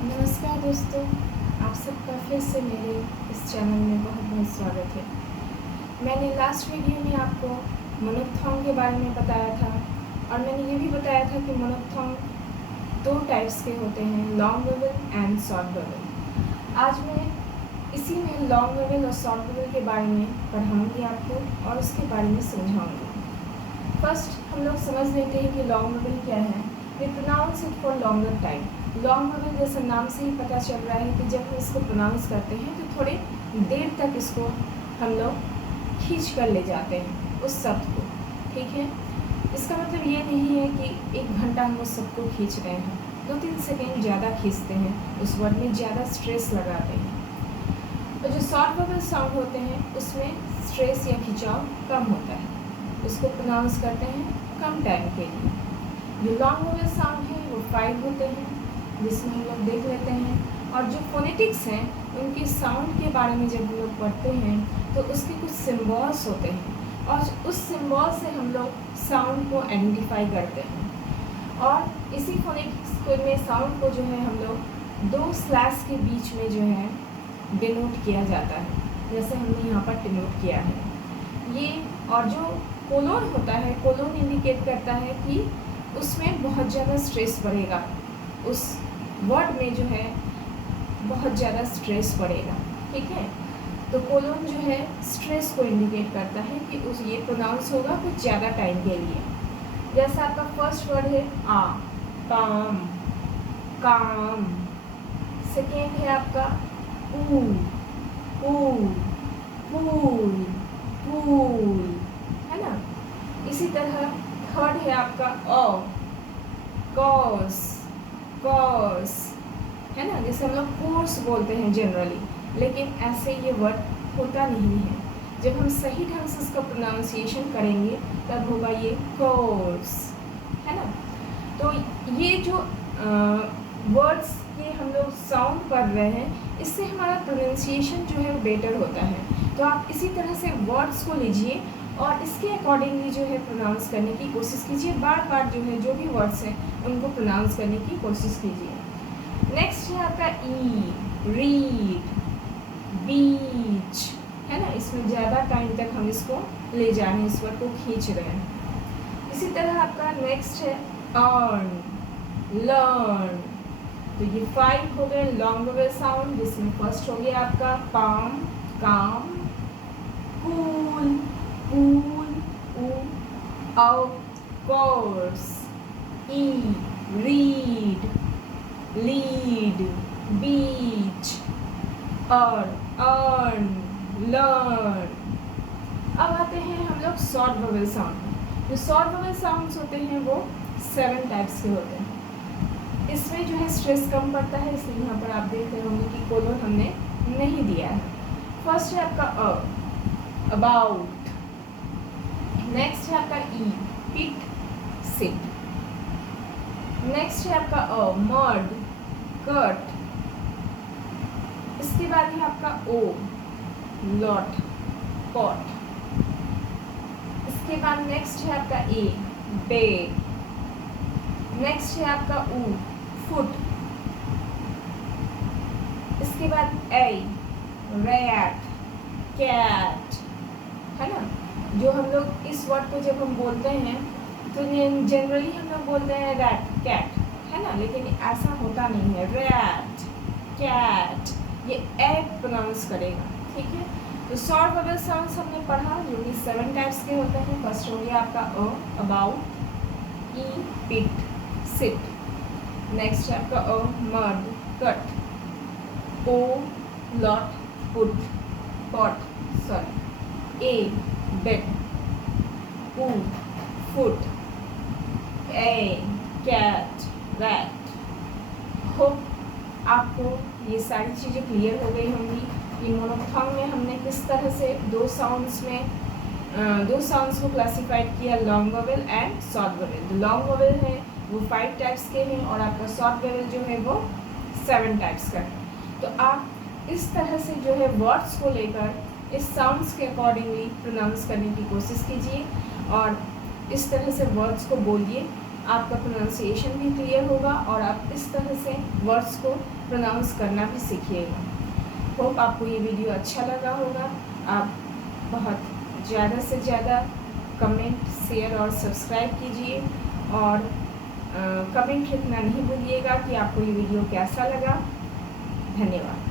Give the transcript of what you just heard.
नमस्कार दोस्तों, आप सबका फिर से मेरे इस चैनल में बहुत बहुत स्वागत है। मैंने लास्ट वीडियो में आपको मोनोफ्थोंग के बारे में बताया था और मैंने ये भी बताया था कि मोनोफ्थोंग दो टाइप्स के होते हैं, long Wavell and short Wavell. आज मैं इसी में लॉन्ग वेवल और शॉर्ट वेवल के बारे में पढ़ाऊँगी आपको और उसके बारे में समझाऊँगी। फर्स्ट हम लोग समझ लेते हैं कि लॉन्ग वेवल क्या है। We pronounce it for longer time. Long vowel जैसे नाम से ही पता चल रहा है कि जब हम इसको प्रोनाउंस करते हैं तो थोड़े देर तक इसको हम लोग खींच कर ले जाते हैं उस शब्द को, ठीक है। इसका मतलब ये नहीं है कि 1 घंटा हम उस शब्द को खींच रहे हैं, 2-3 सेकेंड ज़्यादा खींचते हैं, उस वर्ड में ज़्यादा स्ट्रेस लगाते हैं। और जो शॉर्ट वेवल साउंड होते हैं उसमें स्ट्रेस या खिंचाव कम होता है, उसको प्रोनाउंस करते हैं कम टाइम के लिए। जो लॉन्ग वेवल साउंड है वो 5 होते हैं, जिसमें हम लोग देख लेते हैं। और जो फोनेटिक्स हैं उनके साउंड के बारे में जब हम लोग पढ़ते हैं तो उसके कुछ सिम्बॉल्स होते हैं और उस सिम्बॉल से हम लोग साउंड को आइडेंटिफाई करते हैं। और इसी फोनेटिक्स को में साउंड को जो है हम लोग 2 स्लैश के बीच में जो है डिनोट किया जाता है, जैसे हमने यहाँ पर डिनोट किया है ये। और जो कोलोन होता है, कोलोन इंडिकेट करता है कि उसमें बहुत ज़्यादा स्ट्रेस बढ़ेगा, उस वर्ड में जो है बहुत ज़्यादा स्ट्रेस पड़ेगा, ठीक है। तो कोलोन जो है स्ट्रेस को इंडिकेट करता है कि उस ये प्रोनाउंस होगा कुछ ज़्यादा टाइम के लिए। जैसा आपका फर्स्ट वर्ड है आ, काम, काम। सेकेंड है आपका पूल, पूल, पूल, पूल, है ना। इसी तरह थर्ड है आपका कॉस, कॉस, है ना। जैसे हम लोग कोर्स बोलते हैं जनरली, लेकिन ऐसे ये वर्ड होता नहीं है। जब हम सही ढंग से इसका प्रोनाउंसिएशन करेंगे तब होगा ये कोर्स, है ना। तो ये जो वर्ड्स के हम लोग साउंड पढ़ रहे हैं, इससे हमारा प्रोनाउंसिएशन जो है वो बेटर होता है। तो आप इसी तरह से वर्ड्स को लीजिए और इसके अकॉर्डिंगली जो है प्रोनाउंस करने की कोशिश कीजिए। बार बार जो है जो भी वर्ड्स हैं उनको प्रोनाउंस करने की कोशिश कीजिए। नेक्स्ट है आपका ई, रीड, बीच, है ना। इसमें ज़्यादा टाइम तक हम इसको ले जा रहे हैं, इस वर्ड को खींच रहे हैं। इसी तरह आपका नेक्स्ट है अर्न, लर्न। तो ये 5 हो गए लॉन्ग वेवल साउंड, जिसमें फर्स्ट हो गया आपका palm, calm, cool, cool, of course, E, read, lead, beach, और अर्न, लर्न। अब आते हैं हम लोग शॉर्ट वेवल साउंड। जो शॉर्ट वेवल साउंड्स होते हैं वो 7 टाइप्स के होते हैं। इसमें जो है स्ट्रेस कम पड़ता है, इसलिए यहाँ पर आप देख रहे होंगे कि कोलोन हमने नहीं दिया है। फर्स्ट है आपका अबाउट। नेक्स्ट है आपका ई, पिट, सिट। नेक्स्ट है आपका मड, कट। इसके बाद है आपका ओ, लॉट, पॉट। इसके बाद नेक्स्ट है आपका ए, बेड। नेक्स्ट है आपका ऊ, फुट। इसके बाद ए, रैट, कैट, है ना। जो हम लोग इस वर्ड को जब हम बोलते हैं तो जनरली हम लोग बोलते हैं रैट, कैट, है ना, लेकिन ऐसा होता नहीं है। रैट, कैट, ये ए प्रोनाउंस करेगा, ठीक है। तो शॉर्ट वेवल साउंड्स हमने पढ़ा जो कि 7 टाइप्स के होते हैं। फर्स्ट हो गया आपका about, e, pit, sit. Next है आपका mud, cut, o, lot, put, pot, sorry, a, bed, oo, foot, a, cat, rat. Hope आपको ये सारी चीज़ें क्लियर हो गई होंगी कि मोनोफ्थोंग में हमने किस तरह से 2 साउंड्स को क्लासिफाइड किया, long Wavell and short Wavell. जो लॉन्ग वेवल है वो 5 टाइप्स के हैं और आपका शॉर्ट वेवल जो है वो 7 टाइप्स का है। तो आप इस तरह से जो है वर्ड्स को लेकर इस साउंड्स के अकॉर्डिंगली प्रोनाउंस करने की कोशिश कीजिए और इस तरह से वर्ड्स को बोलिए। आपका प्रोनाउंसिएशन भी क्लियर होगा और आप इस तरह से वर्ड्स को प्रोनाउंस करना भी सीखिएगा। होप आपको ये वीडियो अच्छा लगा होगा। आप बहुत ज़्यादा से ज़्यादा कमेंट, शेयर और सब्सक्राइब कीजिए और कमेंट लिखना नहीं भूलिएगा कि आपको ये वीडियो कैसा लगा। धन्यवाद।